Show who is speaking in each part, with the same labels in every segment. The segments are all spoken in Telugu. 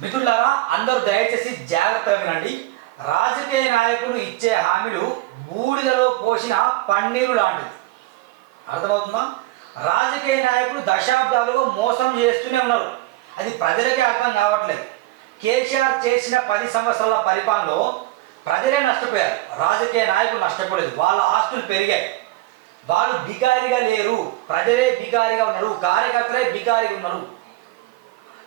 Speaker 1: మిత్రులారా అందరూ దయచేసి జాగ్రత్తగా వినండి. రాజకీయ నాయకులు ఇచ్చే హామీలు బూడిదలో పోసిన పన్నీరు లాంటిది. అర్థమవుతుందా? రాజకీయ నాయకులు దశాబ్దాలుగా మోసం చేస్తూనే ఉన్నారు. అది ప్రజలకే అర్థం కావట్లేదు. కేసీఆర్ చేసిన పది సంవత్సరాల పరిపాలనలో ప్రజలే నష్టపోయారు. రాజకీయ నాయకులు నష్టపోలేదు. వాళ్ళ ఆస్తులు పెరిగాయి. వాళ్ళు బికారిగా లేరు. ప్రజలే బికారిగా ఉన్నారు. కార్యకర్తలే బికారిగా ఉన్నారు.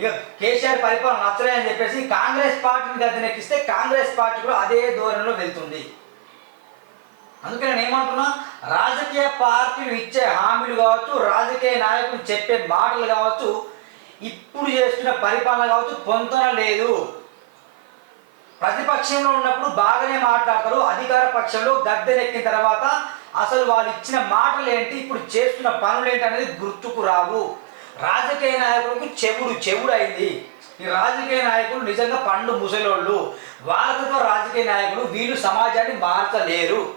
Speaker 1: ఇక కేసీఆర్ పరిపాలన నచ్చలేదని చెప్పేసి కాంగ్రెస్ పార్టీని గద్దెనెక్కిస్తే కాంగ్రెస్ పార్టీ కూడా అదే ధోరణిలో వెళ్తుంది. అందుకే నేను ఏమంటున్నా రాజకీయ పార్టీలు ఇచ్చే హామీలు కావచ్చు రాజకీయ నాయకులు చెప్పే మాటలు కావచ్చు ఇప్పుడు చేస్తున్న పరిపాలన కావచ్చు పొంతన లేదు. ప్రతిపక్షంలో ఉన్నప్పుడు బాగానే మాట్లాడతారు అధికార పక్షంలో గద్దెనెక్కిన తర్వాత అసలు వాళ్ళు ఇచ్చిన మాటలు ఏంటి ఇప్పుడు చేస్తున్న పనులు ఏంటి అనేది గుర్తుకు రావు. రాజకీయ నాయకులకు చెవుడు చెవుడు అయింది ఈ రాజకీయ నాయకులు నిజంగా పండు ముసలోళ్ళు. వాళ్ళతో రాజకీయ నాయకులు వీళ్ళు సమాజాన్ని మార్చలేరు.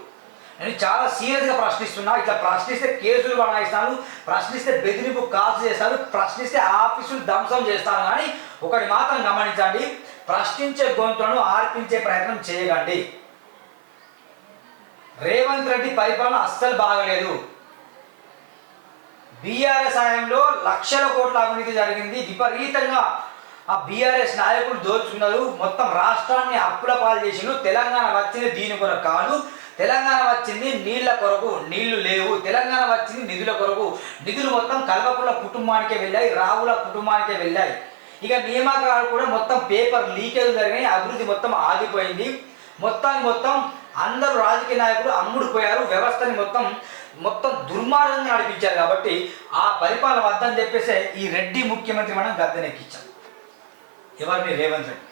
Speaker 1: నేను చాలా సీరియస్గా ప్రశ్నిస్తున్నా. ఇట్లా ప్రశ్నిస్తే కేసులు బనాయిస్తాను ప్రశ్నిస్తే బెదిరింపు కాల్స్ చేస్తాను ప్రశ్నిస్తే ఆఫీసులు ధ్వంసం చేస్తాను కానీ ఒకటి మాత్రం గమనించండి ప్రశ్నించే గొంతులను ఆర్పించే ప్రయత్నం చేయకండి. రేవంత్ రెడ్డి పరిపాలన అస్సలు బాగలేదు. బీఆర్ఎస్ లక్షల కోట్ల అవినీతి జరిగింది. విపరీతంగా ఆ బీఆర్ఎస్ నాయకులు దోచుకున్నారు. మొత్తం రాష్ట్రాన్ని అప్పుల పాలు చేసిండు. తెలంగాణ వచ్చింది దీని కొరకు కాదు. తెలంగాణ వచ్చింది నీళ్ళ కొరకు. నీళ్ళు లేవు. తెలంగాణ వచ్చింది నిధుల కొరకు. నిధులు మొత్తం కల్వకుల కుటుంబానికే వెళ్ళాయి. రావుల కుటుంబానికే వెళ్ళాయి. ఇక నియామకాలు కూడా మొత్తం పేపర్ లీకేజ్ జరిగినాయి. అభివృద్ధి మొత్తం ఆగిపోయింది. మొత్తానికి మొత్తం అందరూ రాజకీయ నాయకులు అమ్ముడుపోయారు వ్యవస్థని మొత్తం మొత్తం దుర్మార్గంగా నడిపించారు కాబట్టి ఆ పరిపాలన వద్దని చెప్పేసి ఈ రెడ్డి ముఖ్యమంత్రి మనం గద్దెనెక్కించాం. ఎవరిని రేవంత్ రెడ్డి?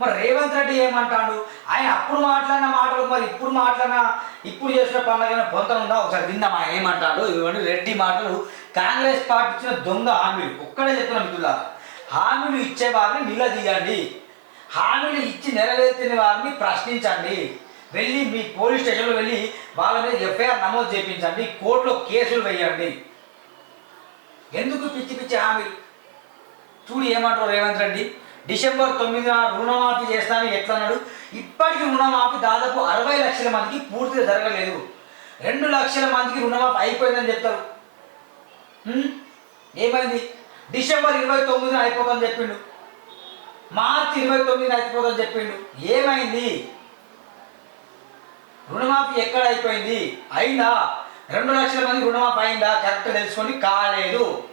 Speaker 1: మరి రేవంత్ రెడ్డి ఏమంటాడు? ఆయన అప్పుడు మాట్లాడిన మాటలు మరి ఇప్పుడు మాట్లాడిన ఇప్పుడు చేసిన పండుగ పొంతన ఉందా ఒకసారి విందామా? ఏమంటాడు? ఇవన్నీ రెడ్డి మాటలు. కాంగ్రెస్ పార్టీ ఇచ్చిన దొంగ హామీలు. ఒక్కడే చెప్తున్నా మిత్రులారా హామీలు ఇచ్చే వారిని నిలదీయండి. హామీలు ఇచ్చి నెరవేర్చిన వారిని ప్రశ్నించండి. వెళ్ళి మీ పోలీస్ స్టేషన్లో వెళ్ళి వాళ్ళ మీద ఎఫ్ఐఆర్ నమోదు చేయించండి కోర్టులో కేసులు వేయండి. ఎందుకు పిచ్చి పిచ్చి హామీలు? చూడు ఏమంటారు రేవంత్ రెడ్డి డిసెంబర్ తొమ్మిదిన రుణమాఫీ చేస్తానని ఎట్లా అన్నాడు ఇప్పటికీ రుణమాఫీ దాదాపు అరవై లక్షల మందికి పూర్తిగా జరగలేదు. రెండు లక్షల మందికి రుణమాఫీ అయిపోయిందని చెప్తారు. ఏమైంది? డిసెంబర్ ఇరవై తొమ్మిదిన అయిపోతుందని చెప్పిండు. మార్చి ఇరవై తొమ్మిదిన అయిపోతుందని చెప్పిండు. ఏమైంది? రుణమాఫీ ఎక్కడ అయిపోయింది? అయిందా రెండు లక్షల మంది రుణమాఫీ అయిందా? కరెక్ట్ తెలుసుకొని కాలేదు.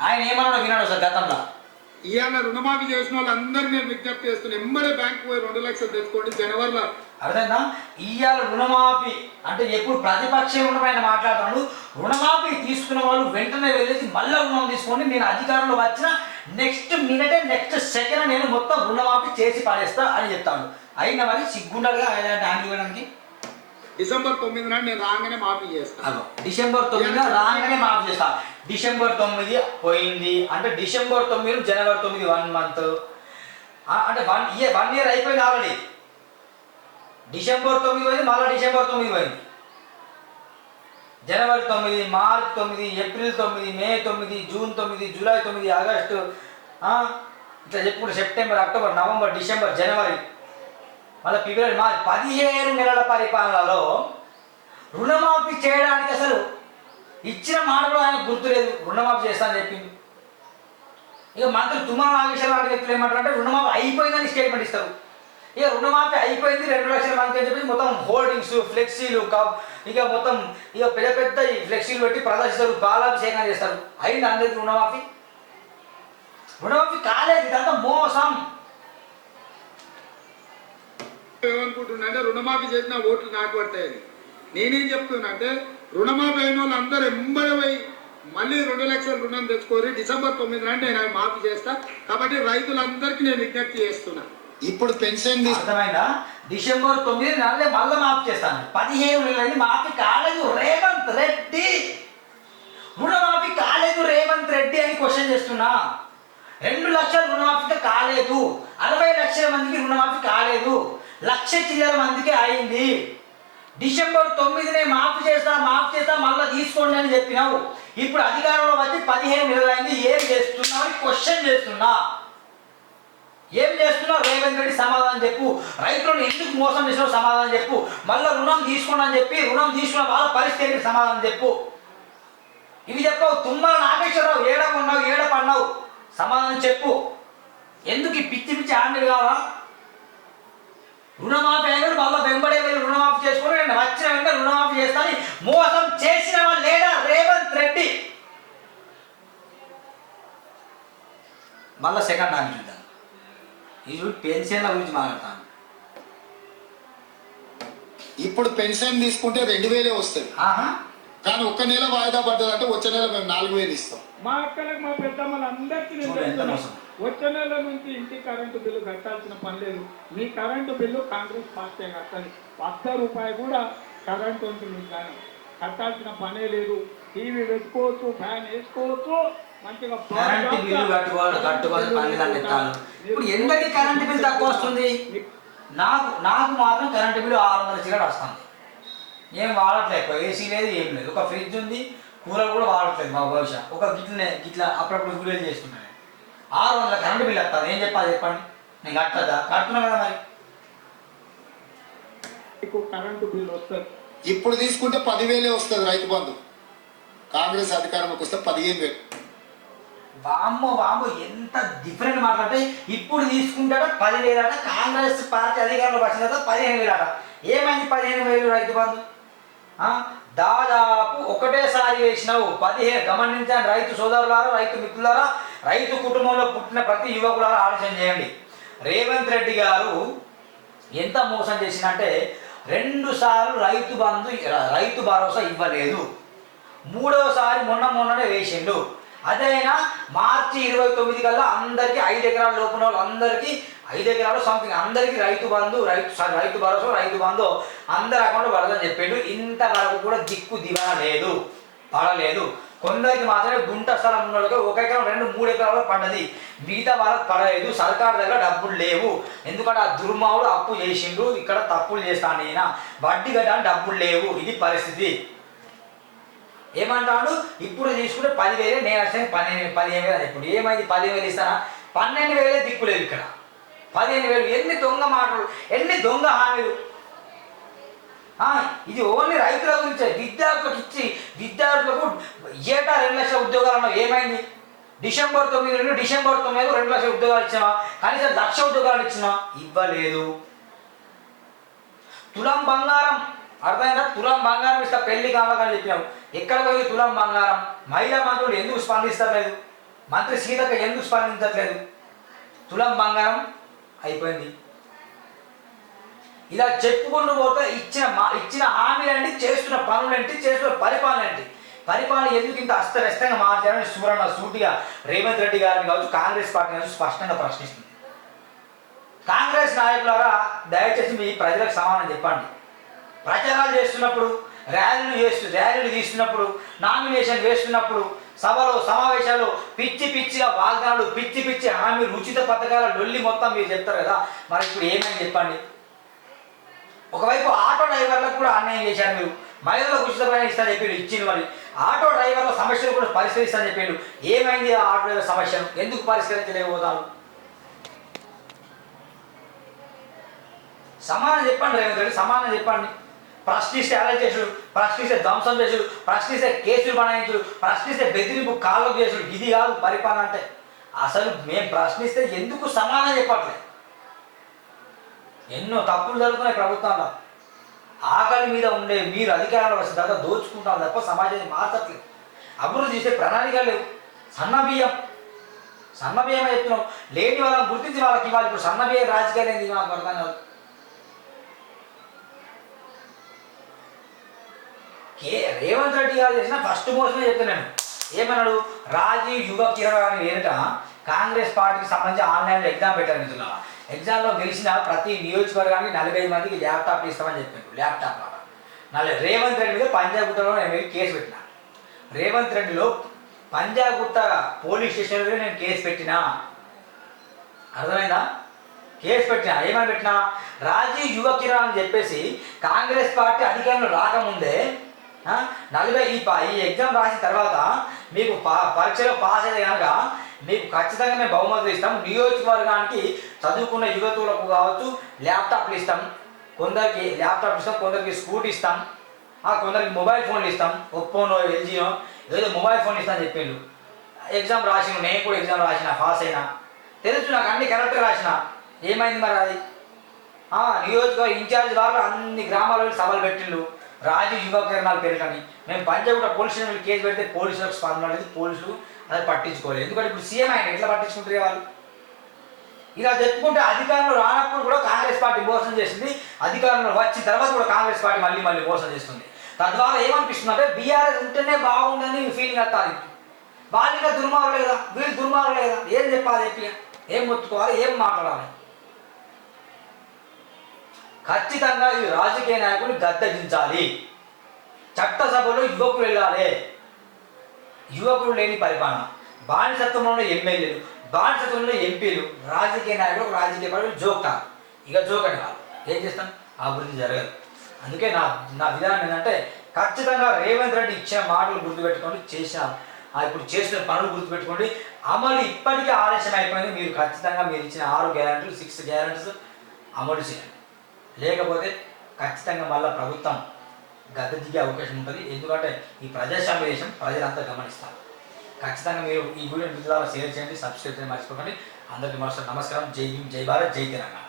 Speaker 1: ఆయన ఏమన్నా విన్నాడు సార్ గతంలో?
Speaker 2: ఇవాళ రుణమాఫీ చేసిన వాళ్ళందరినీ నేను విజ్ఞప్తి చేస్తున్నా. ఎమ్మడే బ్యాంకు పోయి రెండు లక్షలు తెచ్చుకోండి జనవరిలో.
Speaker 1: అర్థమైందా? ఇవాళ రుణమాఫీ. అంటే ఎప్పుడు ప్రతిపక్షం ఉండమైన మాట్లాడుతున్నాడు. రుణమాఫీ తీసుకున్న వాళ్ళు వెంటనే వెళ్ళేసి మళ్ళీ రుణం తీసుకోండి. నేను అధికారంలో వచ్చిన నెక్స్ట్ మినిటే నెక్స్ట్ సెకండ్ నేను మొత్తం రుణమాఫీ చేసి పడేస్తా అని చెప్తాను అయినా మరి సిగ్గుండగా ఆయన హామీ ఇవ్వడానికి
Speaker 2: డిసెంబర్ తొమ్మిది నాడు నేను రాగానే మాఫీ చేస్తాను
Speaker 1: డిసెంబర్ తొమ్మిదిన రాగానే మాఫ్ చేస్తా. డిసెంబర్ తొమ్మిది పోయింది. అంటే డిసెంబర్ తొమ్మిది జనవరి తొమ్మిది వన్ మంత్. అంటే వన్ ఇయర్ వన్ ఇయర్ అయిపోయింది ఆల్రెడీ. డిసెంబర్ తొమ్మిది పోయింది మళ్ళీ డిసెంబర్ తొమ్మిది పోయింది. జనవరి తొమ్మిది మార్చ్ తొమ్మిది ఏప్రిల్ తొమ్మిది మే తొమ్మిది జూన్ తొమ్మిది జూలై తొమ్మిది ఆగస్టు ఇట్లా చెప్పుకుంటే సెప్టెంబర్ అక్టోబర్ నవంబర్ డిసెంబర్ జనవరి మళ్ళీ ఫిబ్రవరి మార్చ్ పదిహేను నెలల పరిపాలనలో రుణమాఫీ చేయడానికి అసలు ఇచ్చిన మాట కూడా ఆయన గుర్తులేదు రుణమాఫీ చేస్తానని చెప్పింది ఇక మంత్రి తుమ్మల నాగేశ్వర లాంటి వ్యక్తులు ఏమంటారంటే రుణమాఫీ అయిపోయిందని స్టేట్మెంట్ ఇస్తారు. ఇక రుణమాఫీ అయిపోయింది రెండు లక్షల మంది అని చెప్పి మొత్తం హోర్డింగ్స్ ఫ్లెక్సీలు ఇక మొత్తం ఇక పెద్ద పెద్ద ఈ ఫ్లెక్సీలు పెట్టి ప్రదర్శిస్తారు బాలాభిషేకం చేస్తారు. అయింది అందరికీ రుణమాఫీ? రుణమాఫీ కాలేదు ఇదంతా మోసం.
Speaker 2: ఏమనుకుంటున్నా అంటే రుణమాఫీ చేసిన ఓట్లు నాకు పడతాయని. నేనేం చెప్తున్నా అంటే రుణమాఫీ అయిన వాళ్ళు అందరూ ఎంబడి పోయి మళ్ళీ రెండు లక్షల రుణం తెచ్చుకోరి డిసెంబర్ తొమ్మిది నాడు నేను అవి మాఫీ చేస్తా. కాబట్టి రైతులందరికీ నేను విజ్ఞప్తి చేస్తున్నా.
Speaker 3: ఇప్పుడు పెన్షన్
Speaker 1: అర్థమైందా? డిసెంబర్ తొమ్మిది నెలలే మళ్ళీ మాఫీ చేస్తాను. పదిహేను నెలలైంది మాఫీ కాలేదు. రేవంత్ రెడ్డి! రుణమాఫీ కాలేదు రేవంత్ రెడ్డి అని క్వశ్చన్ చేస్తున్నా. రెండు లక్షల రుణమాఫీ కాలేదు. అరవై లక్షల మందికి రుణమాఫీ కాలేదు. లక్ష చిల్లర మందికి అయింది డిసెంబర్ తొమ్మిదినే మాఫ్ చేస్తా మాఫ్ చేస్తా మళ్ళీ తీసుకోండి అని చెప్పినావు. ఇప్పుడు అధికారంలో వచ్చి పదిహేను నెలలు అయింది ఏం చేస్తున్నావు అని క్వశ్చన్ చేస్తున్నా. ఏం చేస్తున్నావు? రేవంత్ రెడ్డి సమాధానం చెప్పు. రైతులను ఎందుకు మోసం చేసినావు సమాధానం చెప్పు. మళ్ళీ రుణం తీసుకోండి అని చెప్పి రుణం తీసుకున్న వాళ్ళ పరిస్థితి సమాధానం చెప్పు. ఇవి చెప్పవు. తుమ్మల నాగేశ్వరరావు ఏడ ఉన్నావు ఏడ పన్నావు సమాధానం చెప్పు. ఎందుకు ఈ పిచ్చి పిచ్చి హామీలు కావాలా? రుణమాఫీ అయిన మళ్ళీ వెంబడే వెళ్ళి రుణమాఫీ చేసుకుని నేను వచ్చిన వెంటనే రుణమాఫీ చేస్తాను మోసం చేసిన వాళ్ళు లేడా రేవంత్ రెడ్డి. మళ్ళీ సెకండ్ హామీ చూద్దాం. ఈ చూడు పెన్షన్ల గురించి మాట్లాడతాను.
Speaker 2: ఇప్పుడు పెన్షన్ తీసుకుంటే రెండు వేలే వస్తుంది
Speaker 1: ఆహా.
Speaker 2: కానీ ఒక్క నెల వాయిదా పడ్డదంటే వచ్చే నెల మేము నాలుగు వేలు ఇస్తాం.
Speaker 3: మా అక్కలకు మా పెద్దమ్మలు అందరికీ వచ్చే నెల నుంచి ఇంటి కరెంటు బిల్లు కట్టాల్సిన పని లేదు. మీ కరెంటు బిల్లు కాంగ్రెస్ పార్టీ కట్టాలి ఒక్క రూపాయి కూడా కరెంటు ఉంటుంది మీకు కానీ కట్టాల్సిన పనే లేదు. టీవీ పెట్టుకోవచ్చు ఫ్యాన్ వేసుకోవచ్చు మంచిగా
Speaker 1: కరెంటు బిల్లు కట్టుకోవాలి కట్టుకోవాలి ఇప్పుడు కరెంటు బిల్లు తక్కువ వస్తుంది? నాకు నాకు మాత్రం కరెంటు బిల్లు ఆరు వందల చిల్లర వస్తుంది. ఏం వాడట్లేదు. ఏసీ లేదు ఏం లేదు. ఒక ఫ్రిడ్జ్ ఉంది కూలర్ కూడా వాడట్లేదు మా భవిష్య ఒక గిట్లనే గిట్ల అప్పుడప్పుడు గురేలు చేసుకుంటాను ఆరు వందల కరెంటు బిల్లు వస్తుంది. ఏం చెప్పాలి చెప్పండి? నేను కట్టదా కట్టున్నా కదా మరి.
Speaker 3: మీకు కరెంటు బిల్లు వస్తుంది.
Speaker 2: ఇప్పుడు తీసుకుంటే పదివేలే వస్తుంది రైతు బంధు. కాంగ్రెస్ అధికారంలోకి వస్తే పదిహేను వేలు.
Speaker 1: వామ్మో వామ్మో ఎంత డిఫరెంట్ మాట్లాడితే ఇప్పుడు తీసుకుంటాడ పదివేలట కాంగ్రెస్ పార్టీ అధికారంలో వచ్చిన తర్వాత పదిహేను వేలట. ఏమైంది పదిహేను వేలు రైతు బంధు? ఆ? దాదాపు ఒకటేసారి వేసినావు. పదిహేను గమనించండి రైతు సోదరులారా రైతు మిత్రులారా రైతు కుటుంబంలో పుట్టిన ప్రతి యువకులారా ఆలోచన చేయండి. రేవంత్ రెడ్డి గారు ఎంత మోసం చేసిందంటే రెండు సార్లు రైతు బంధు రైతు భరోసా ఇవ్వలేదు. మూడవసారి మొన్న మొన్ననే వేసిండు. అదైనా మార్చి ఇరవై తొమ్మిది కల్లా అందరికీ ఐదు ఎకరాల లోపల వాళ్ళందరికీ ఐదు ఎకరాలు సంథింగ్ అందరికీ రైతు బంధు రైతు సారీ, రైతు భరోసా రైతు బంధు అందరి అకౌంట్ పడదని చెప్పిండు. ఇంతవరకు కూడా దిక్కు దివాన లేదు పడలేదు. కొందరికి మాత్రమే గుంట స్థలం ఉన్న ఒక ఎకరం రెండు మూడు ఎకరాలు పడ్డది మిగతా వాళ్ళకి పడలేదు. సర్కార్ దగ్గర డబ్బులు లేవు. ఎందుకంటే ఆ దుర్మావుడు అప్పు చేసిండు. ఇక్కడ తప్పులు చేస్తాను ఈయన. వడ్డీ కట్టడానికి డబ్బులు లేవు. ఇది పరిస్థితి. ఏమంటాడు? ఇప్పుడు తీసుకుంటే పదివేలే నేను వచ్చాను పన్నెండు పదిహేను వేలు ఇప్పుడు ఏమైంది? పదిహేను వేలు ఇస్తానా? పన్నెండు వేలే దిక్కులేదు ఇక్కడ. పదిహేను వేలు. ఎన్ని దొంగ మాటలు ఎన్ని దొంగ హామీలు. ఇది ఓన్లీ రైతుల గురించే. విద్యార్థులకు ఇచ్చి విద్యార్థులకు ఏటా రెండు లక్షల ఉద్యోగాలు ఏమైంది? డిసెంబర్ తొమ్మిది నుండి డిసెంబర్ తొమ్మిది రెండు లక్షల ఉద్యోగాలు ఇచ్చినా కనీసం లక్ష ఉద్యోగాలు ఇచ్చినా ఇవ్వలేదు. తులం బంగారం. అర్థమైందా? తులం బంగారం ఇస్తా పెళ్ళి కావాలని చెప్పినాము ఎక్కడ పోయి తులం బంగారం? మహిళా మంత్రులు ఎందుకు స్పందిస్తలేదు? మంత్రి సీతక్క ఎందుకు స్పందించట్లేదు? తులం బంగారం అయిపోయింది. ఇలా చెప్పుకుంటూ పోతే ఇచ్చిన మా ఇచ్చిన హామీలేంటి? చేస్తున్న పనులేంటి? చేస్తున్న పరిపాలన ఏంటి పరిపాలన ఎందుకు ఇంత అస్తవ్యస్తంగా మార్చారని సువర్ణ సూటిగా రేవంత్ రెడ్డి గారిని కావచ్చు కాంగ్రెస్ పార్టీ కావచ్చు స్పష్టంగా ప్రశ్నిస్తుంది. కాంగ్రెస్ నాయకులారా దయచేసి మీ ప్రజలకు సమానం చెప్పండి. ప్రచారాలు చేస్తున్నప్పుడు ర్యాలీలు చేస్తూ ర్యాలీలు తీస్తున్నప్పుడు నామినేషన్ వేస్తున్నప్పుడు సభలో సమావేశాలు పిచ్చి పిచ్చిగా వాగ్దానాలు పిచ్చి పిచ్చి హామీలు ఉచిత పథకాల డొల్లి మొత్తం మీరు చెప్తారు కదా. మరి ఇప్పుడు ఏమని చెప్పండి? ఒకవైపు ఆటో డ్రైవర్లకు కూడా అన్యాయం చేశారు మీరు. మహిళలకు ఉచిత ప్రయాణం ఇస్తాను చెప్పి ఇచ్చింది మరి. ఆటో డ్రైవర్ల సమస్యలు కూడా పరిష్కరిస్తానని చెప్పిండు ఏమైంది ఆ ఆటో డ్రైవర్ సమస్యను? ఎందుకు పరిష్కరించలేకపోతాను సమానం చెప్పండి రేవంత్ రెడ్డి సమానం చెప్పండి. ప్రశ్నిస్తే అరెస్ట్ చేసుడు ప్రశ్నిస్తే ధ్వంసం చేసుడు ప్రశ్నిస్తే కేసులు బనాయించుడు ప్రశ్నిస్తే బెదిరింపు కాళ్ళు చేసుడు ఇది కాదు పరిపాలన అంటే. అసలు మేము ప్రశ్నిస్తే ఎందుకు సమానం చెప్పట్లేదు? ఎన్నో తప్పులు జరుగుతున్నాయి ప్రభుత్వంలో ఆకలి మీద ఉండే మీరు అధికారంలో వచ్చిన తర్వాత దోచుకుంటారు తప్ప సమాజాన్ని మార్చట్లేదు. అభివృద్ధి చేసే ప్రణాళిక లేవు. సన్నబియ్యం సన్నబియ్యం చెప్తున్నాం. లేని వాళ్ళని గుర్తించి వాళ్ళకి ఇవ్వాలి. ఇప్పుడు సన్నబియ్యం రాజకీయాలు ఏంది? మాకు అర్థం కాదు. కే రేవంత్ రెడ్డి గారు చేసిన ఫస్ట్ మోసమే చెప్తున్నాను ఏమన్నాడు? రాజీవ్ యువ కిరణ్ అని కాంగ్రెస్ పార్టీకి సంబంధించి ఆన్లైన్లో ఎగ్జామ్ పెట్టారు మిత్రుల ఎగ్జామ్లో గెలిచిన ప్రతి నియోజకవర్గానికి నలభై ఐదు మందికి ల్యాప్టాప్ ఇస్తామని చెప్పారు ల్యాప్టాప్ నలభై రేవంత్ రెడ్డి మీద పంజాగుట్టలో నేను వెళ్ళి కేసు పెట్టిన. రేవంత్ రెడ్డిలో పంజాగుట్ట పోలీస్ స్టేషన్లో నేను కేసు పెట్టిన. అర్థమైందా? కేసు పెట్టిన. ఏమని పెట్టినా? రాజీవ్ యువ కిరణ్ అని చెప్పేసి కాంగ్రెస్ పార్టీ అధికారంలో రాకముందే నలభై ఈ ఈ ఎగ్జామ్ రాసిన తర్వాత మీకు ప- పరీక్షలో పాస్ అయితే కనుక మీకు ఖచ్చితంగా మేము బహుమతులు ఇస్తాం. నియోజకవర్గానికి చదువుకున్న యువతులకు కావచ్చు ల్యాప్టాప్లు ఇస్తాం. కొందరికి ల్యాప్టాప్ ఇస్తాం కొందరికి స్కూటీ ఇస్తాం. ఆ కొందరికి మొబైల్ ఫోన్లు ఇస్తాం. ఒప్పోనో ఎల్జీనో ఏదో మొబైల్ ఫోన్ ఇస్తాం చెప్పిండు ఎగ్జామ్ రాసిన నేను కూడా ఎగ్జామ్ రాసిన పాస్ అయినా. తెలుసు నాకు అన్ని కరెక్ట్గా రాసిన. ఏమైంది మరి అది? నియోజకవర్గ ఇన్ఛార్జ్ వాళ్ళు అన్ని గ్రామాలలో సభలు పెట్టిండు రాజు యువ కిరణాలు పెరగని మేము పంజాగుట్ట పోలీస్ స్టేషన్ కేసు పెడితే పోలీసులకు స్పందన లేదు. పోలీసులు అది పట్టించుకోలేదు ఎందుకంటే ఇప్పుడు సీఎం ఆయన ఎట్లా పట్టించుకుంటారు వాళ్ళు ఇలా చెప్పుకుంటే అధికారంలో రానప్పుడు కూడా కాంగ్రెస్ పార్టీ మోసం చేసింది. అధికారంలో వచ్చిన తర్వాత కూడా కాంగ్రెస్ పార్టీ మళ్ళీ మళ్ళీ మోసం చేస్తుంది. తద్వారా ఏమనిపిస్తుంది అంటే బీఆర్ఎస్ ఉంటేనే బాగుందని ఫీలింగ్ వస్తుంది వాళ్ళు ఇంకా లేదా కదా? వీళ్ళు దుర్మార్గులే కదా? ఏం చెప్పాలి చెప్పి? ఏం మొత్తుకోవాలి? ఏం మాట్లాడాలి? ఖచ్చితంగా ఈ రాజకీయ నాయకుడిని గద్దెదించాలి చట్టసభలో యువకు వెళ్ళాలి. యువకుడు లేని పరిపాలన. బానిసత్వంలో ఎమ్మెల్యేలు బానిసత్వంలో ఎంపీలు రాజకీయ నాయకులు రాజకీయ పార్టీలు జోక్తారు. ఇక జోకండి కాదు. ఏం చేస్తాం? అభివృద్ధి జరగదు. అందుకే నా నా విధానం ఏంటంటే ఖచ్చితంగా రేవంత్ రెడ్డి ఇచ్చిన మాటలు గుర్తుపెట్టుకోండి చేశాను ఇప్పుడు చేసిన పనులు గుర్తుపెట్టుకోండి. అమలు ఇప్పటికీ ఆలస్యం అయిపోయింది. మీరు ఖచ్చితంగా మీరు ఇచ్చిన ఆరు గ్యారంటీలు సిక్స్ గ్యారంటీస్ అమలు చేయండి. లేకపోతే ఖచ్చితంగా మళ్ళీ ప్రభుత్వం గద్దె దిగే అవకాశం ఉంటుంది. ఎందుకంటే ఈ ప్రజాస్వామ్య దేశం ప్రజలంతా గమనిస్తారు. ఖచ్చితంగా మీరు ఈ వీడియో మిత్రుల షేర్ చేయండి సబ్స్క్రైబ్ చేయండి మర్చిపోకండి. అందరికీ మరోసారి నమస్కారం. జై భీమ్ జై భారత్ జై తెలంగాణ.